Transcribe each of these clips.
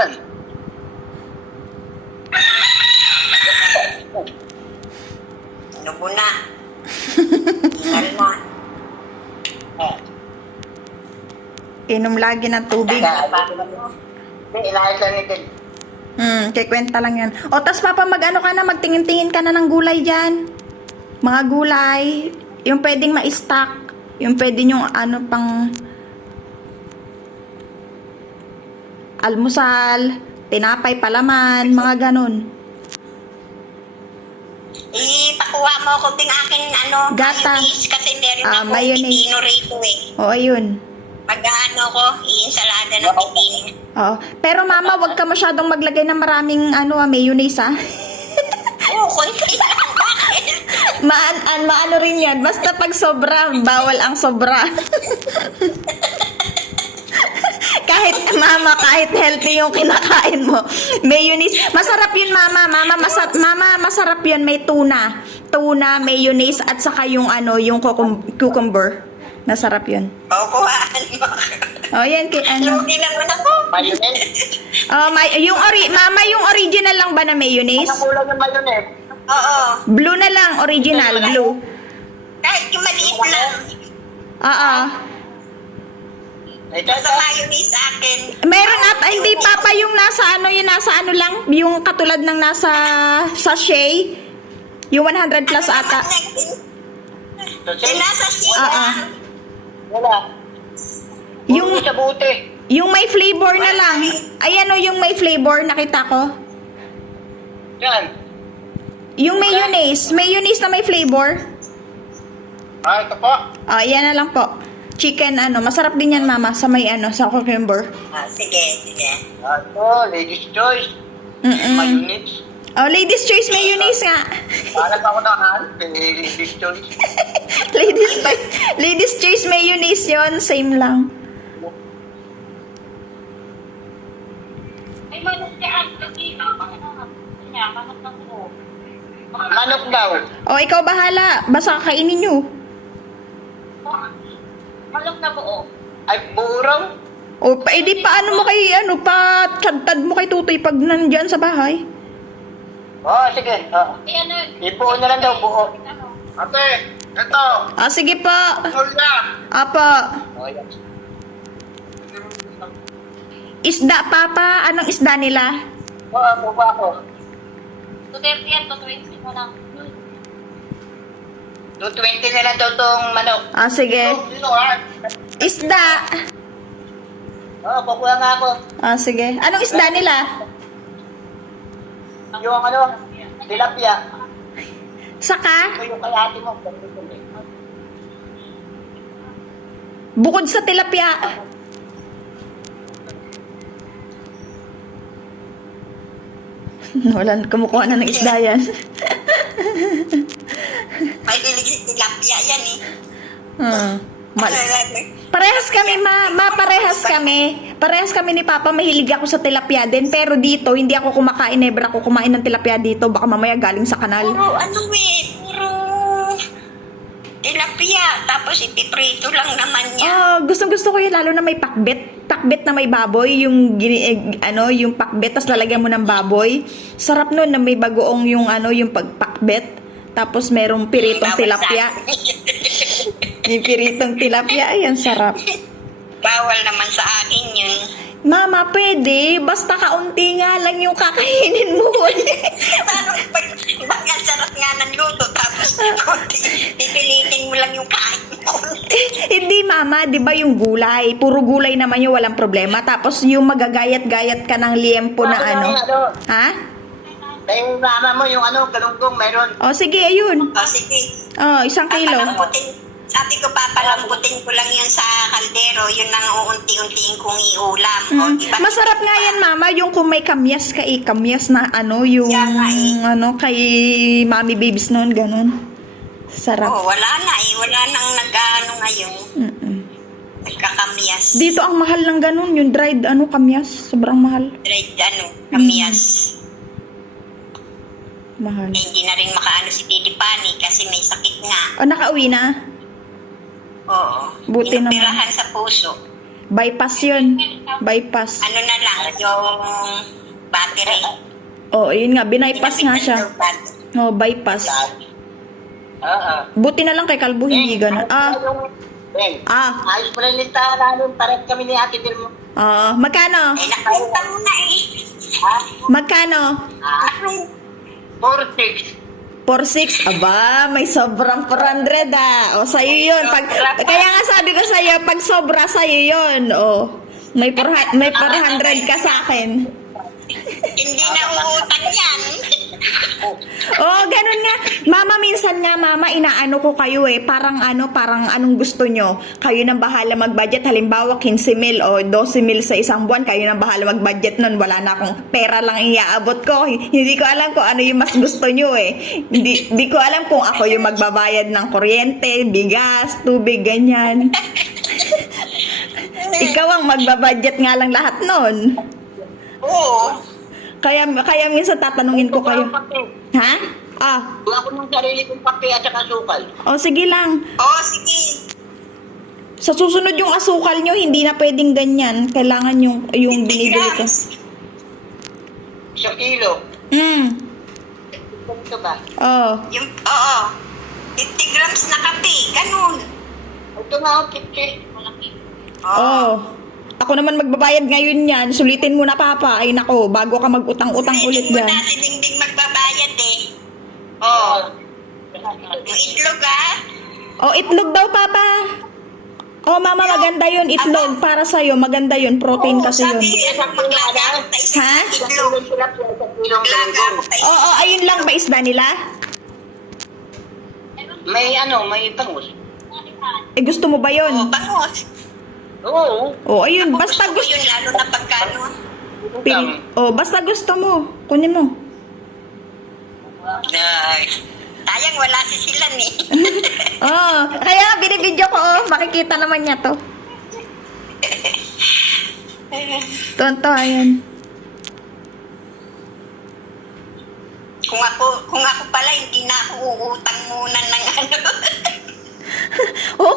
yan. Ano po na? Ingal na. Inom lagi ng tubig. Ilahit lang ito. Kikwenta lang yan. O, tas papa, mag-ano ka na, magtingin-tingin ka na ng gulay dyan. Mga gulay, yung pwedeng ma-stock, yung pwede yung ano pang almusal, tinapay, palaman, mga ganun. Ipakuha mo ako ting aking Gatas. mayonnaise kasi meron Ah, ako mayonnaise. pipino rito eh. O, ayun. Mag-ano ko, i-ensalada ng pipino. Oo. Pero mama, wag ka masyadong maglagay ng maraming mayonnaise, ha? Oo, konti lang. Bakit? Maano rin yan. Basta pag sobra, bawal ang sobra. kahit healthy yung kinakain mo. Mayonnaise. Masarap yun, mama. Mama, masarap yun. May tuna. Tuna, mayonnaise, at saka yung yung cucumber. Masarap yun. Kukuhaan mo. Oh, yan. Lugi naman ako. Mayonnaise. Mama, yung original lang ba na mayonnaise? Ang kulang ng mayonnaise. Oo. Blue na lang. Original. Blue. Kahit yung maliit lang. Oo. Ito, Sa mayonnaise sa akin. Meron at hindi papa yung nasa ano lang, yung katulad ng nasa sachet. Yung 100 plus ata. Yung nasa shake. Oo. Wala. Yung Sa buti. yung may flavor na lang. Ayan o, yung may flavor, nakita ko. Yan. Yung mayonnaise na may flavor. Ito po. Ayan na lang po. Chicken masarap din yan mama sa may sa cucumber. Sige. Ito, ladies choice. Mm-mm. Mayonnaise. Oh, ladies choice mayonnaise nga. Parang ako na ladies choice. ladies choice mayonnaise yon, same lang. Ay, manok siya ang pagkita. Manok ng buo. Manok daw. O, ikaw bahala. Basta kakainin nyo. Manok na buo. Ay, buo raw. O, edi paano mo kay, tiyantad mo kay tutoy pag nandyan sa bahay? Sige. Ibuo na lang daw, buo. Ate, ito. Sige po. Hulya. Apa. Yan. Isda, papa. Anong isda nila? Buba ako. 230 yan, 220 mo lang. 220 na lang daw tong manok. Sige. Isda. Kukuha nga ako. Sige. Anong isda nila? Yung tilapia. Saka? Ito yung kay ate mo. Bukod sa tilapia. Wala, kumukuha na ng isda yan. May dilig tilapia yan eh. Parehas kami, parehas kami. Parehas kami ni Papa, mahilig ako sa tilapia din. Pero dito, hindi ako kumakain, never ako kumain ng tilapia dito. Baka mamaya galing sa kanal. Puro puro tilapia. Tapos ipiprito lang naman niya. Gusto ko yun, lalo na may pakbet. Pakbet na may baboy, yung yung pakbet, tas lalagyan mo ng baboy. Sarap nun na may bagoong yung yung pagpakbet. Tapos merong piritong tilapia. Yung piritong tilapia, ayan, sarap. Bawal naman sa akin yun. Mama, pwede. Basta kaunti nga lang yung kakainin mo. Paano pag ang sarap nga ng luto, tapos pipilitin mo lang yung kain mo. Hindi, mama. Di ba yung gulay? Puro gulay naman yung walang problema. Tapos yung magagayat-gayat ka ng liempo na Ha? Yung mama mo, yung galunggong, mayroon. Sige, ayun. Sige. 1 kilo. Sabi ko, papalambutin ko lang yun sa kaldero. Yun ang uunti-untiin kong iulam. Masarap nga yan, mama. Yung kung may kamyas ka, kamyas na yung kay Mami Babies noon, ganun. Sarap. Wala na wala nang nag-ano ngayon. Nagkakamyas. Dito ang mahal ng ganun, yung dried kamyas. Sobrang mahal. Dried kamyas. Mahal. Hindi na rin makaano si Titi Pani kasi may sakit nga. Nakauwi na? Oo. Buti naman. Inoperahan sa puso. Bypass yun. Bypass. Ano na lang, yung battery. Oh, yun nga. Binypass nga siya. Oh, bypass. Oo. Buti na lang kay Kalbo, hindi ganun. Ayos mo lang listahan namin. Parang kami ni Ate Del mo. Magkano? Eh, nakapunta mo na eh. Ha? Magkano? 4-6. 4-6. Aba, may sobrang 400 O, sa'yo yun. Kaya nga sabi ko sa'yo, pag sobra sa'yo yun. May 400 ka sa akin. Hindi na uutang yan. Ganun nga. Mama, minsan nga, mama, inaano ko kayo parang anong gusto nyo. Kayo nang bahala mag-budget. Halimbawa, 15,000 o 12,000 sa isang buwan. Kayo nang bahala mag-budget nun. Wala na akong pera lang iaabot ko. Hindi ko alam kung ano yung mas gusto nyo Hindi ko alam kung ako yung magbabayad ng kuryente, bigas, tubig, ganyan. Ikaw ang magbabudget nga lang lahat nun. Oo. Kaya minsan tatanungin ko kayo. Ha? Wala ko ng sarili kong kape at saka sukal. Sige lang. Sige. Sa susunod yung asukal nyo, hindi na pwedeng ganyan. Kailangan yung binibili ko. 1 kilo. Ito ba? Oo. 50 grams na kape. Ganun. Ito nga, 50. Ako naman magbabayad ngayon yan. Sulitin mo na, Papa. Ay nako, bago ka mag-utang-utang ulit Hindi mo yan. na si Dingding magbabayad eh. Yung itlog Itlog daw, Papa. Mama, maganda yun. Itlog para sa'yo. Maganda yun. Protein kasi yun. Sabi, maglaga ako sa isang Ha? itlog. Maglaga ako sa isang Ayun lang ba isda nila? May bangus. Gusto mo ba yun? bangos. Oo. Ayun. Gusto Basta ko gusto. yun, lalo na pagkano. Basta gusto mo. Kunin mo. Sayang, wala si Silan eh. Kaya binibidyo ko. Makikita naman niya to. Tonto, ayun. Kung ako pala, hindi na ako uutang muna ng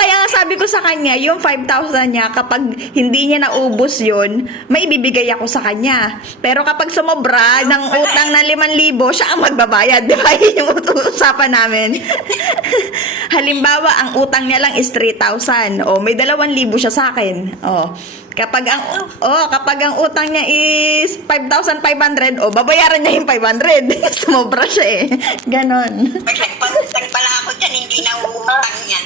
Kaya nga sabi ko sa kanya, yung 5,000 niya, kapag hindi niya naubos yun, may ibibigay ako sa kanya. Pero kapag sumobra ng utang na 5,000, siya ang magbabayad. Di ba? Yun yung usapan namin. Halimbawa, ang utang niya lang is 3,000. May 2,000 siya sa akin. Kapag ang utang niya is 5,500, babayaran niya yung 500. Sumobra siya Ganon. Pag pala ako dyan, hindi na uutang yan.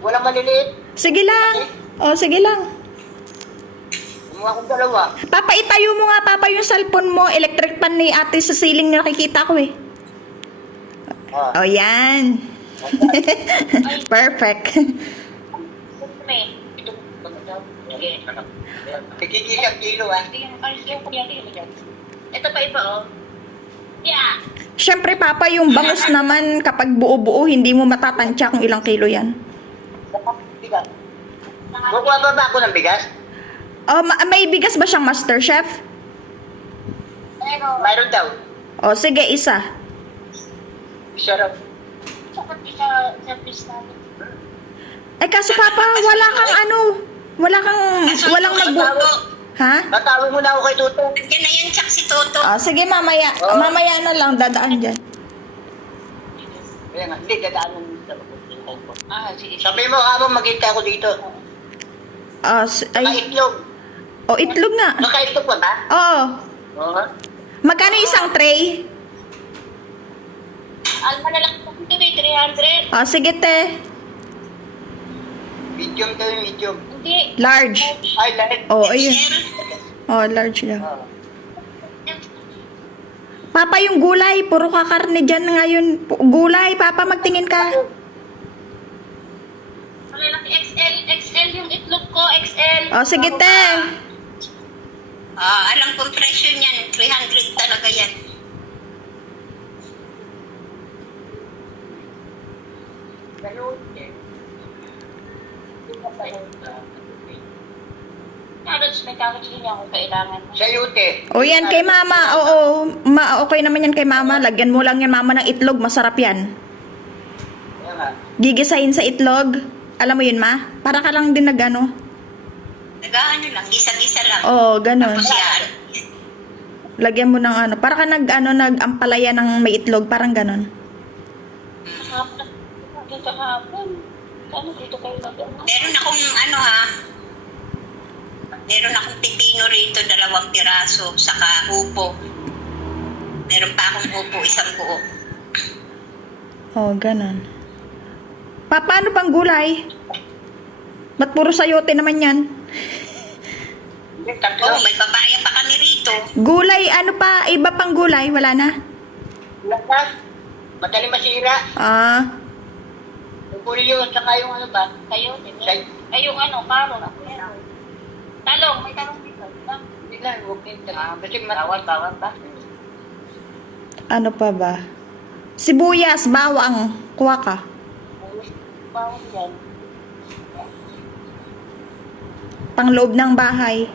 Wala maliliit. Sige lang. Sige lang. Kumuha akong 2. Papa, itayo mo nga, Papa, yung cellphone mo. Electric pan ni ate sa ceiling na nakikita ko yan. Perfect. Kikikisang kilo Ito pa iba Yeah. Siyempre, Papa, yung bangus naman, kapag buo-buo, hindi mo matatansya kung ilang kilo yan. Bigas. Kukuha ba ako ng bigas? May bigas ba siyang Master Chef? Mayroon daw. Sige, isa. Isa raw. Kaso, Papa, walang nagbuo. Ha? Tatawag mo na ako kay Tuto. Yan na yan, tsak si Toto. Sige, mamaya. Mamaya na lang, dadaan dyan. Kaya nga, hindi, dadaanan sa sige. Sabi mo, habang magkita ako dito. Itlog. Itlog nga. Nakaitlog pa ba? Oo. Magkano isang tray? Malalaki po ito, 300. Sige, te. Medium daw yung medium. Hindi. Large. Ay, lahat. Ayun. Large lang. Papa, yung gulay, puro kakarne dyan ngayon. Gulay, Papa, magtingin ka. Malalaki XL yung itlog ko, XL. Sige, te. Alam kong presyo niyan, 300 talaga yan. May carrots din ako kailangan. Sayute. Yan kay Mama. Okay naman yan kay Mama. Lagyan mo lang yan, Mama, ng itlog. Masarap yan. gigisahin sa itlog. Alam mo yun, ma? Para ka lang din nag-ano. Nag-ano lang, gisa-gisa lang. Oo, ganun. Tapos yan. Lagyan mo ng ano. Para ka nag-ampalaya ng may itlog. Parang ganun. Dito hapon. Ano dito kayo mag-ano? Meron akong ano ha. Meron akong pipino rito, 2 piraso, saka upo. Meron pa akong upo, 1 buo. Oo, ganun. Paano pang gulay? Ba't puro sayote naman yan? Tatlo. Oo, may papaya pa kami rito. Gulay, ano pa? Iba pang gulay? Wala na? Lakas. Madali masira. Ah, Yung pulyo, saka yung ano ba? Kayo, ay yung ano, karo. Talong, may talong dito. Hindi lang, huwag nito. Kasi bawal pa. ano pa ba? Sibuyas, bawang, kuha ka. Bawal yan. Pangloob ng bahay.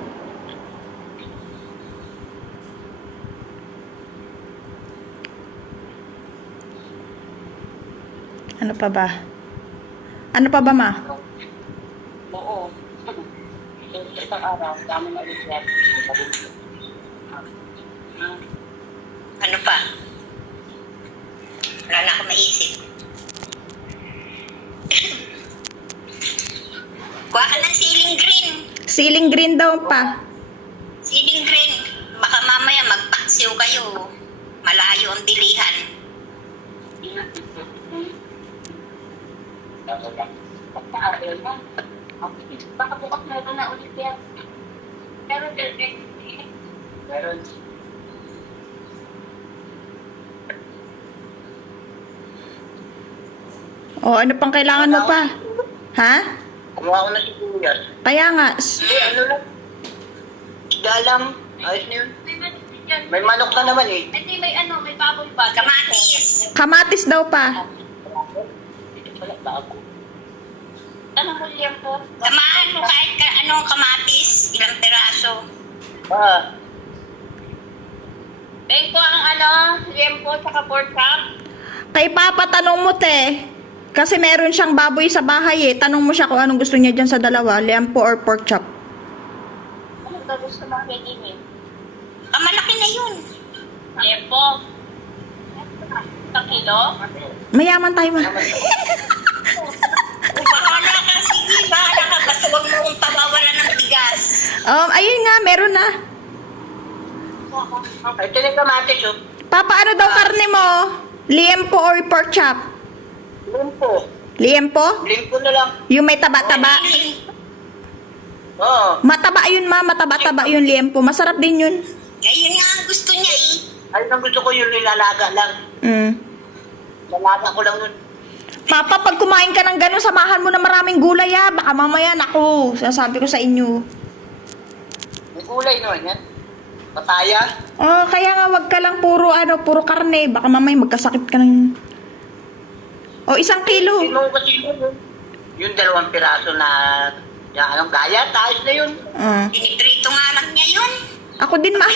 Ano pa ba? Ano pa ba, ma? Oo. Isang araw, dami na ulit yan. Ano pa? Wala na akong maisip. Kuha ka ng siling green. Siling green daw pa. Siling green. Baka mamaya magpaksiw kayo. Malayo ang bilihan. Baka bukas meron na ulit yan. Meron. O, ano pang kailangan mo pa? Ha? Kumuha ko na sibuyas. Kaya nga, Hindi, ano lang. Dalam. Ayos na yun. May manok na naman eh. Hindi, may ano, may baboy pa. Kamatis. kamatis daw pa. Dito pala, bago. Anong mulyang po? Samahan mo kahit anong kamatis. Ilang piraso. Bengko ang ano, liempo sa pork chop. Kay Papa, tanong mo, te. Kasi meron siyang baboy sa bahay eh. Tanong mo siya kung anong gusto niya dyan sa dalawa, liempo or pork chop. Ano ba gusto mo kaya din eh? Malaki na yun. Liempo. 1 kilo? Mayaman tayo, ma. Bahala ka, sige. Bahala ka. Basta huwag mo kong pabawalan ng bigas. Ayun nga, meron na. Ay, tinig kamatis oh. Papa, ano daw karne mo? Liempo or pork chop? Liempo. Liempo? Liempo na lang. Yung may taba-taba. Oo. Mataba yun, ma. Mataba-taba yun, liempo. Masarap din yun. Ayun nga ang gusto niya eh. Ay, ang gusto ko yung nilalaga lang. Mm. Lalaga ko lang yun. Papa, pag kumain ka ng gano'n, samahan mo na maraming gulay, ha. Baka mamaya, naku, sasabi ko sa inyo. May gulay naman yan. Papaya. Oh, kaya nga, wag ka lang puro karne. Baka mamaya magkasakit ka ng... O, 1 kilo. Sino kasi yun? Yung 2 piraso na anong gaya, tayo na yun. Piniprito nga lang niya yun. Ako din, mama.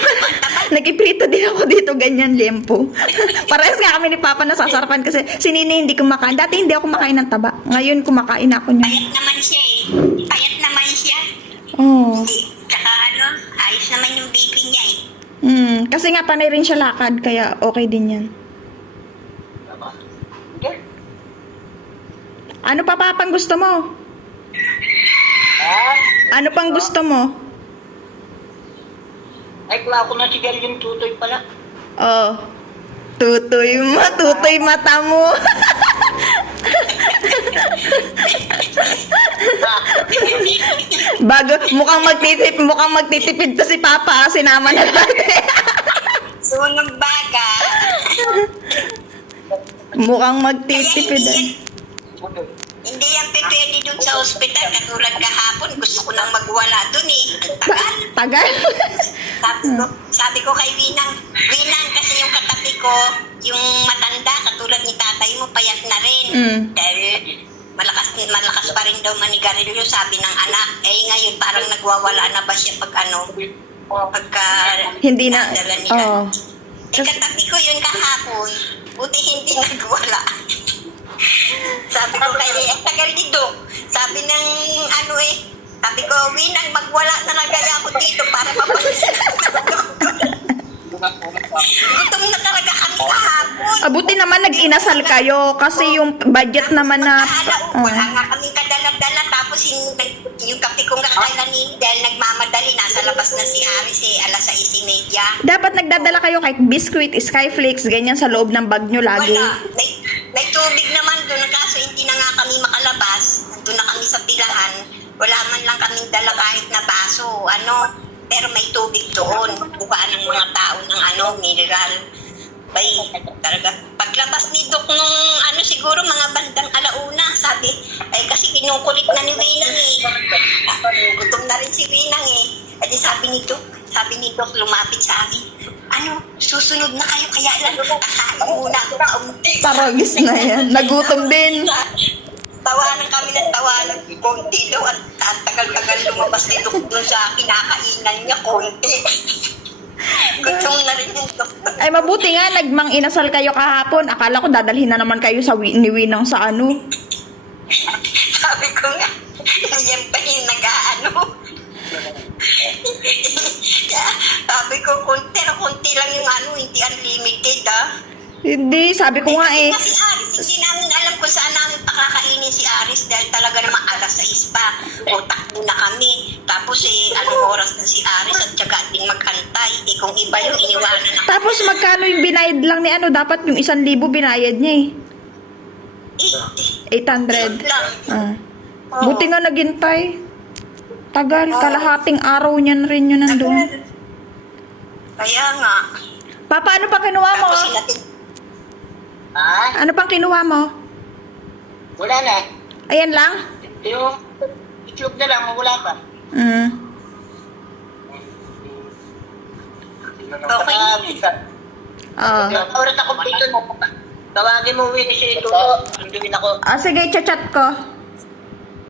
Nag-iprito din ako dito, ganyan, liempo. Parehas nga kami ni Papa nasasarapan kasi si Nini hindi kumakain. Dati hindi ako kumakain ng taba. Ngayon, kumakain ako niya. Payat naman siya eh. Payat naman siya. Oh. Tsaka ayos naman yung baby niya eh. Kasi nga, panay rin siya lakad, kaya okay din yan. Okay. Ano pa, Papang, gusto mo? Ah, Ano pang gusto mo? ay, kuha ko na sigarilyo yung tutoy pala. Oh. Tutoy mata mo. Bago, mukhang magtitipid to si Papa, sinama na natin. Sunog baga. Mukhang magtitipid. Hindi yan pwede dun sa ospital. Katulad kahapon, gusto ko nang magwala dun eh. Tagal. Tagal? Sabi ko kay Winang, kasi yung katabi ko, yung matanda, katulad ni tatay mo, payat na rin. Dahil malakas pa rin daw manigarilyo, sabi ng anak. Eh ngayon, parang nagwawala na ba siya pagka Hindi na. nadala nila. Oh. Eh katabi ko yun kahapon, buti hindi nagwala. Sabi ko kay tagal ni Doc. Sabi ng ano sabi ko, Winang, magwala na lang kaya ako dito para mapasin. Gutom na talaga kami kahapon. Abuti naman nag-inasal kayo kasi yung budget naman na... Wala nga kaming kadala-dala. Tapos yung kape ko nga kailanin dahil nagmamadali. Nasa labas na si Aris alas 6:30. Dapat nagdadala kayo kahit biscuit, skyflakes, ganyan sa loob ng bag nyo lagi. Wala. May tubig naman doon. Kaso hindi na nga kami makalabas. Nandun na kami sa pilahan. Wala man lang kaming dala kahit na baso. Pero may tubig doon. Bukaan ng mga tao ng mineral. Bay, talaga. Paglabas ni Doc nung siguro mga bandang alauna, sabi, kasi kinukulit na ni Winang Gutom na rin si Winang Edi sabi ni Doc, lumapit sa akin, susunod na kayo, kaya lang, kakain muna ako kaunti. Paragis na yan. Nagutom din. Tawanan kami ng tawanan, konti daw, at tagal-tagal lumabas ni Doc doon sa kinakainan niya, konti. Gutom na rin yung doktor. Ay, mabuti nga, nagmang-inasal kayo kahapon. Akala ko dadalhin na naman kayo sa ni Winang sa Sabi ko nga, yan pa yung Sabi ko, konti lang yung hindi unlimited Hindi, sabi ko nga Kasi Aris, hindi namin alam kung saan namin pakakainin si Aris dahil talaga naman alas 6 pa. O takbo na kami. Tapos anong oras na si Aris at saka din magkantay. Kung iba yung iniwanan na. Tapos magkano yung binayad lang ni dapat yung 1,000 binayad niya 800. lang. Buti nga naghintay. Tagal, kalahating araw niyan rin yun nandun. Kaya nga. Papa, ano pa kinuha mo? Tapos Ano pang kinuha mo? Wala na. Ayan lang? Yung itlog na lang, wala pa. Okay. Oras ako dito. Tawagin mo, Winnie, si Tulo. Anduin ako. Sige, chat ko.